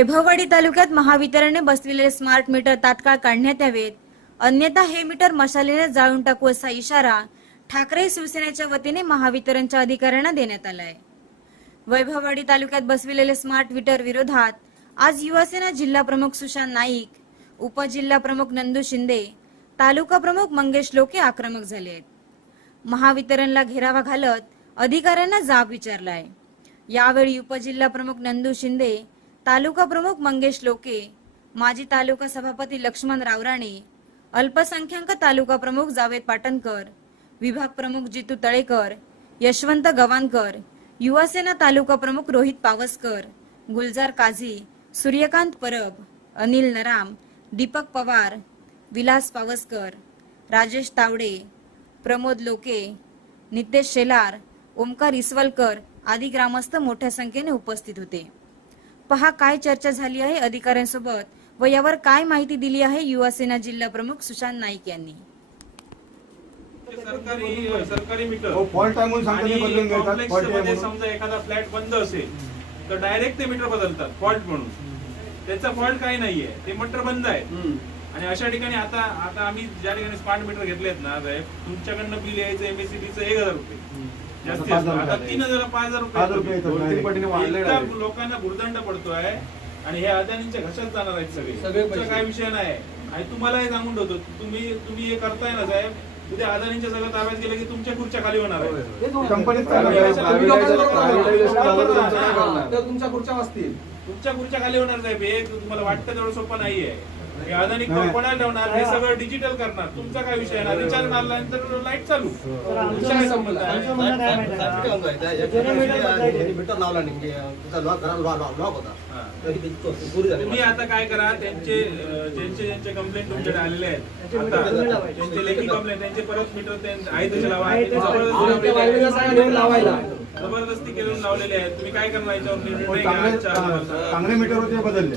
वैभववाडी तालुक्यात महावितरणने बसविलेले स्मार्ट मीटर तात्काळ काढण्यात यावेत. अन्यथा हे मीटर मशालीने जाळून टाकू असा इशारा ठाकरे शिवसेनेच्या वतीने महावितरणच्या अधिकाऱ्यांना देण्यात आलाय. वैभववाडी तालुक्यात बसविलेले स्मार्ट मीटर विरोधात आज युवासेना जिल्हा प्रमुख सुशांत नाईक उपजिल्हा प्रमुख नंदू शिंदे तालुका प्रमुख मंगेश लोके आक्रमक झाले आहेत. महावितरणला घेरावा घालत अधिकाऱ्यांना जाब विचारलाय. यावेळी उपजिल्हा प्रमुख नंदू शिंदे तालुका प्रमुख मंगेश लोके माजी तालुका सभापती लक्ष्मण रावराणे अल्पसंख्याक तालुका प्रमुख जावेद पाटणकर विभाग प्रमुख जितू तळेकर यशवंत गवानकर युवासेना तालुका प्रमुख रोहित पावसकर गुलजार काझी सूर्यकांत परब अनिल नराम दीपक पवार विलास पावसकर राजेश तावडे प्रमोद लोके नितेश शेलार ओमकार इसवलकर आदी ग्रामस्थ मोठ्या संख्येने उपस्थित होते. पहा काय चर्चा झाली आहे अधिकाऱ्यांसोबत व यावर काय माहिती दिली आहे युवासेना जिल्हा प्रमुख सुशांत नाईक यांनी. सरकारी सरकारी मीटर हो, fault आहे म्हणून सांगतात, आणि ते बदलून घेतात. complex fault आहे मध्ये म्हणून. समजा एखादा फ्लॅट बंद असेल तर डायरेक्ट ते मीटर बदलतात फॉल्ट म्हणून. त्याचा फॉल्ट काही नाहीये. ते मीटर बंद आहे. आणि अशा ठिकाणी आता आता आम्ही ज्या ठिकाणी स्मार्ट मीटर घेतलेत ना साहेब तुमच्याकडनं बिल यायचं एमएससीबीचं एक हजार रुपये. जास्त. आता. तीन हजार पाच हजार रुपये. इतका लोकांना भुर्दंड पडतोय आणि हे अदानींच्या घशात जाणार आहेत सगळे. सगळे तुमचा पैसे. काय विषय नाही. आणि तुम्हाला हे सांगून ठेवतो तुम्ही तुम्ही हे करताय ना साहेब उद्या अदानींच्या सगळं ताब्यात गेलं की तुमच्या खुर्च्या खाली होणार आहे. कंपनीत तुम्ही तर तुमच्या खुर्च्या वाचतील. तुमच्या खुर्च्या खाली होणार साहेब हे तुम्हाला वाटतं तेवढं सोपं नाहीये. हे. कोणाला ठेवणार हे सगळं डिजिटल करणार. तुमचा काय विषय आहे रिचार्ज मारल्यानंतर लाइट चालू. तुमचा काय संबंध आहे? तुम्ही आता काय करा? त्यांचे ज्यांचे ज्यांचे कंप्लेंट तुमच्याकडे आलेले आहेत. आता त्यांचे लेखी कंप्लेंट त्यांचे परत मीटर ते आहे तसे लावा. जबरदस्ती करून लावलेले आहेत. तुम्ही काय करणार याच्यावर. चांगले मीटर होते बदलले.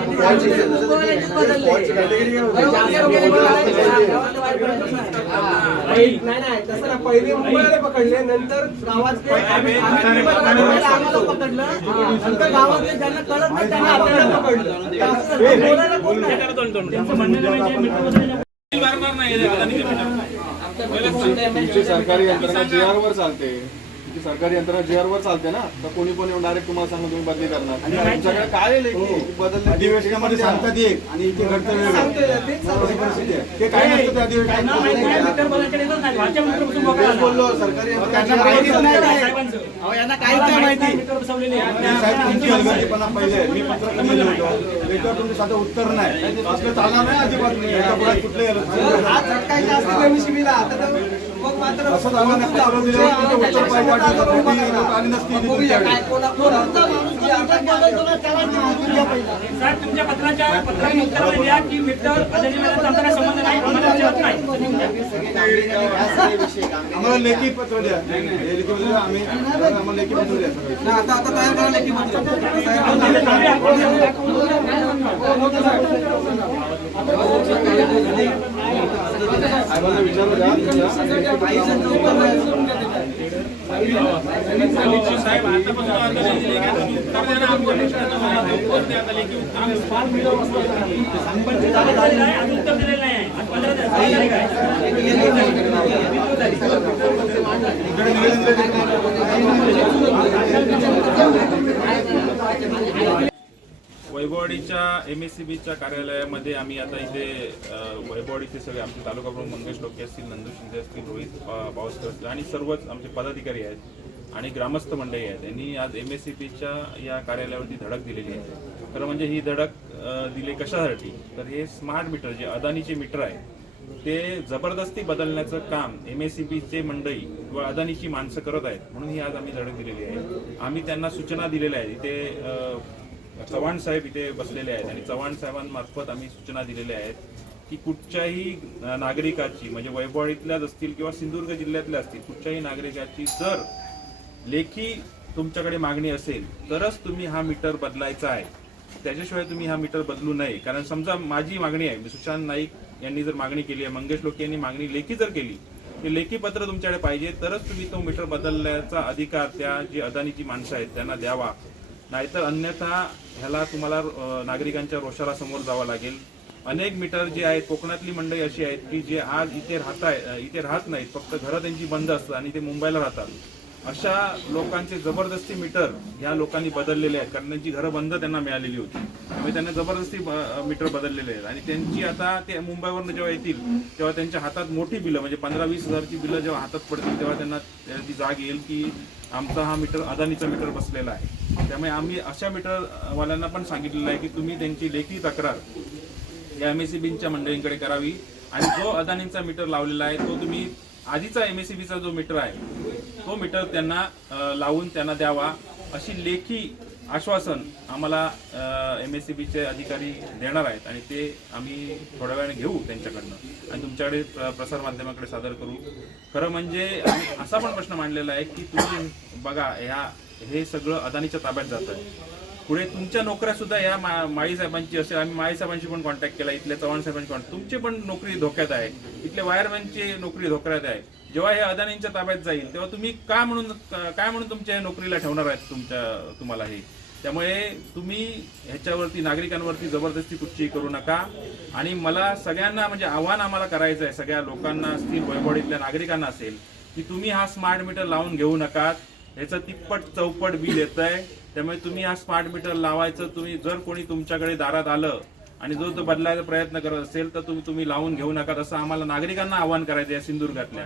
तसं पहिले मुंबईला पकडले नंतर गावातले पकडलं नंतर गावातले ज्यांना कळत नाही त्यांना आपल्याला पकडलं मारणार नाही सरकारी यंत्रणा जी आर वर चालते. सरकारी यंत्रणा जी आर वर चालते ना तर कोणी पण येऊन डायरेक्ट तुम्हाला सांगून तुम्ही बदली करणार. तुमच्याकडे काय लेखी? बदलण्याची अधिवेशनामध्ये सांगतात एक आणि इथे घडतं. ते काय नसतं त्या अधिवेशनात तेच बोललो सरकारी त्यांना यंत्रणा माहितीच नाही. नाही साहेब तुमची हलगर्जीपणा पहिले मी पत्र लिहिलं होतं त्याच्यावर तुमचं साधं उत्तर नाही. असलं चालणार नाही अजिबात. नाही. याच्यापुढे कुठलंही मग मात्र असं झालं नाही उत्तर पाहिजे नसती साहेब तुमच्या पत्राच्या पत्राने उत्तर द्या की मीटर अदानीवाल्यांचा आमचा काही संबंध नाही आम्हाला विचारत नाही आम्हाला लेखी पत्र द्या हे लेखी पत्र. आम्ही आम्हाला लेखी पत्र द्या आता आता तयार करायला की मात्र साहेबांना विचारू द्या साहेब आतापासून अदानी दिले का तुम्ही उत्तर द्या ना आमच्या प्रश्नाचं. उत्तर द्या आता लेखी उत्तर. झालेलं आहे, अजून उत्तर दिलेलं नाही आहे. आज पंधरा दिवस तारीख इकडे निवेदन दिलं ते- वैभववाडीच्या एम एस सी बीच्या कार्यालयामध्ये आम्ही आता इथे वैभववाडीचे सगळे आमचे तालुका प्रमुख मंगेश लोके असतील नंदू शिंदे असतील रोहित बावस्कर पावसकर असतील आणि सर्वच आमचे पदाधिकारी आहेत आणि ग्रामस्थ मंडळी आहेत. यांनी आज एम एस सी बीच्या या कार्यालयावरती धडक दिलेली आहे. खरं म्हणजे ही धडक दिली कशासाठी? तर हे स्मार्ट मीटर जे अदानीचे मीटर आहे ते जबरदस्ती बदलण्याचं काम एम एस सी बीचे मंडळी किंवा अदानीची माणसं करत आहेत म्हणून ही आज आम्ही धडक दिलेली आहे. आम्ही त्यांना सूचना दिलेल्या आहेत. इथे चव्हाण साहेब इथे बसलेले आहेत आणि चव्हाण साहेबांमार्फत आम्ही सूचना दिलेल्या आहेत की कुठच्याही नागरिकाची म्हणजे वैभववाडीतल्याच असतील किंवा सिंधुदुर्ग जिल्ह्यातल्या असतील कुठच्याही नागरिकाची जर लेखी तुमच्याकडे मागणी असेल तरच तुम्ही हा मीटर बदलायचा आहे. त्याच्याशिवाय तुम्ही हा मीटर बदलू नये. कारण समजा माझी मागणी आहे मी सुशांत नाईक यांनी जर मागणी केली आहे मंगेश लोके यांनी मागणी लेखी जर केली ते लेखी पत्र तुमच्याकडे पाहिजे तरच तुम्ही तो मीटर बदलण्याचा अधिकार त्या जी अदानीची माणसं आहेत त्यांना द्यावा. नाहीतर अन्यथा ह्याला तुम्हाला नागरिकांच्या रोषाला समोर जावं लागेल. अनेक मीटर जे आहेत कोकणातली मंडळी अशी आहेत की जे आज इथे राहत इथे राहत नाहीत. फक्त घरं त्यांची बंद असतात आणि ते मुंबईला राहतात. अशा लोकांचे जबरदस्ती मीटर या लोकांनी बदललेले आहेत. कारण त्यांची घरं बंद त्यांना मिळालेली होती. त्यामुळे त्यांना जबरदस्ती मीटर बदललेले आहेत. आणि त्यांची आता ते मुंबईवरून जेव्हा येतील तेव्हा त्यांच्या हातात मोठी बिलं म्हणजे पंधरा वीस हजारची बिलं जेव्हा हातात पडतील तेव्हा त्यांना ती जाग येईल की आमचा हा मीटर अदानीचा मीटर बसलेला आहे. त्यामुळे आम्ही अशा मीटरवाल्यांना पण सांगितलेलं आहे की तुम्ही त्यांची लेखी तक्रार या एम एस सी बींच्या मंडळींकडे करावी. आणि जो अदानींचा मीटर लावलेला आहे तो तुम्ही आधीचा एम एस सी बीचा जो मीटर आहे तो मीटर त्यांना लावून त्यांना द्यावा अशी लेखी आश्वासन आम्हाला एम एस सी बीचे अधिकारी देणार आहेत आणि ते आम्ही थोड्या वेळाने घेऊ त्यांच्याकडनं आणि तुमच्याकडे प्रसारमाध्यमाकडे सादर करू. खरं म्हणजे आम्ही असा पण प्रश्न मांडलेला आहे की तुम्ही बघा ह्या हे सगळं अदानीच्या ताब्यात जात आहे. पुढे तुमच्या नोकऱ्या सुद्धा या मा- माळी साहेबांची असेल आम्ही माळी साहेबांशी पण कॉन्टॅक्ट केला इथल्या चव्हाण साहेबांशी कॉन्टॅक्ट तुमची पण नोकरी धोक्यात आहे. इथल्या वायरमॅनची नोकरी धोक्यात आहे. जेव्हा हे अदानींच्या ताब्यात जाईल तेव्हा तुम्ही का म्हणून काय म्हणून तुमच्या नोकरीला ठेवणार आहेत तुमच्या तुम्हाला हे? त्यामुळे तुम्ही ह्याच्यावरती नागरिकांवरती जबरदस्ती कुठची करू नका. आणि मला सगळ्यांना म्हणजे आव्हान आम्हाला करायचं आहे सगळ्या लोकांना असतील वैभवडीतल्या नागरिकांना असेल की तुम्ही हा स्मार्ट मीटर लावून घेऊ नका. ह्याचं तिप्पट चौपट बिल येत आहे त्यामुळे तुम्ही हा स्मार्ट मीटर लावायचं तुम्ही जर कोणी तुमच्याकडे दारात आलं आणि जो तो बदलायचा प्रयत्न करत असेल तर तुम्ही लावून घेऊ नका. तसं आम्हाला नागरिकांना आवाहन करायचं आहे सिंधुदुर्गातल्या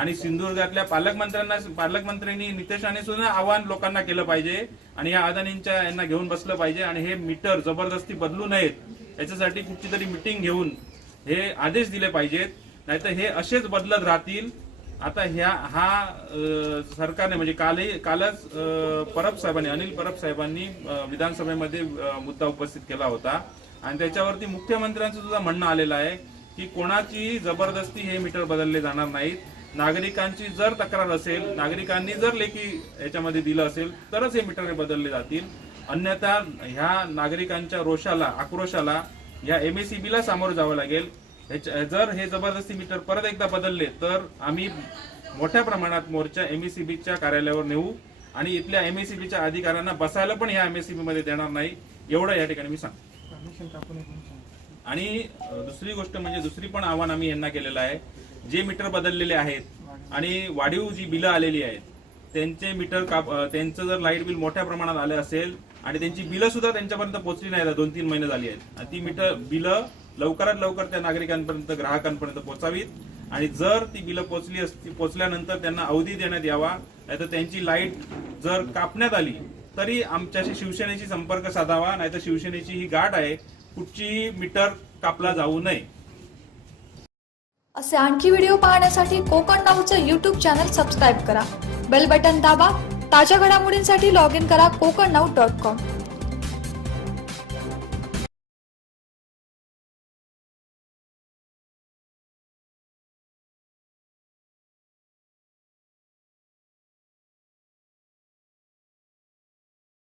आणि सिंधुदुर्गातल्या पालकमंत्र्यांना पालकमंत्र्यांनी नितेशाने सुद्धा आवाहन लोकांना केलं पाहिजे. आणि या अदानींच्या यांना घेऊन बसलं पाहिजे. आणि हे मीटर जबरदस्ती बदलू नयेत. याच्यासाठी कुठची तरी मिटिंग घेऊन हे आदेश दिले पाहिजेत. नाहीतर हे असेच बदलत राहतील. आता ह्या हा सरकारने म्हणजे कालही कालच परब साहेबांनी अनिल परब साहेबांनी विधानसभेमध्ये मुद्दा उपस्थित केला होता. आणि त्याच्यावरती मुख्यमंत्र्यांचं सुद्धा म्हणणं आलेलं आहे की कोणाची जबरदस्ती हे मीटर बदलले जाणार नाहीत. नागरिकांची जर तक्रार असेल नागरिकांनी जर लेखी याच्यामध्ये दिलं असेल तरच हे मीटर बदलले जातील. अन्यथा ह्या नागरिकांच्या रोषाला आक्रोशाला या एमएससीबीला सामोरं जावं लागेल. जर हे जबरदस्ती मीटर परत एकदा बदलले तर आम्ही मोठ्या प्रमाणात मोर्चा एम एस बीच्या कार्यालयावर नेऊ आणि इथल्या एम एस बीच्या अधिकाऱ्यांना बसायला पण ह्या एम एसमध्ये देणार नाही. एवढं या ठिकाणी मी सांगतो. आणि दुसरी गोष्ट म्हणजे दुसरी पण आव्हान आम्ही यांना केलेलं आहे. जे मीटर बदललेले आहेत आणि वाढीव जी बिलं आलेली आहेत त्यांचे मीटर काप अ, त्यांचं जर लाइट बिल मोठ्या प्रमाणात आलं असेल आणि त्यांची बिलं सुद्धा त्यांच्यापर्यंत पोहोचली नाही दोन तीन महिने झाली आहेत. ती मीटर बिलं लवकरात लवकर त्या नागरिकांपर्यंत ग्राहकांपर्यंत पोहोचावीत. आणि जर ती बिलं पोहोचली असती पोहोचल्यानंतर त्यांना अवधी देण्यात यावा नाहीतर त्यांची लाइट जर कापण्यात आली तरी आमच्याशी शिवसेनेशी संपर्क साधावा नाहीतर शिवसेनेची ही गाठ आहे कुठची मीटर कापला जाऊ नये. असे आणखी व्हिडिओ पाहण्यासाठी कोकण नाऊचं यूट्यूब चॅनल सबस्क्राईब करा. बेल बटन दाबा ताज्या घडामोडींसाठी लॉग इन करा कोकण नाऊ डॉट कॉम